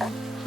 Thank you.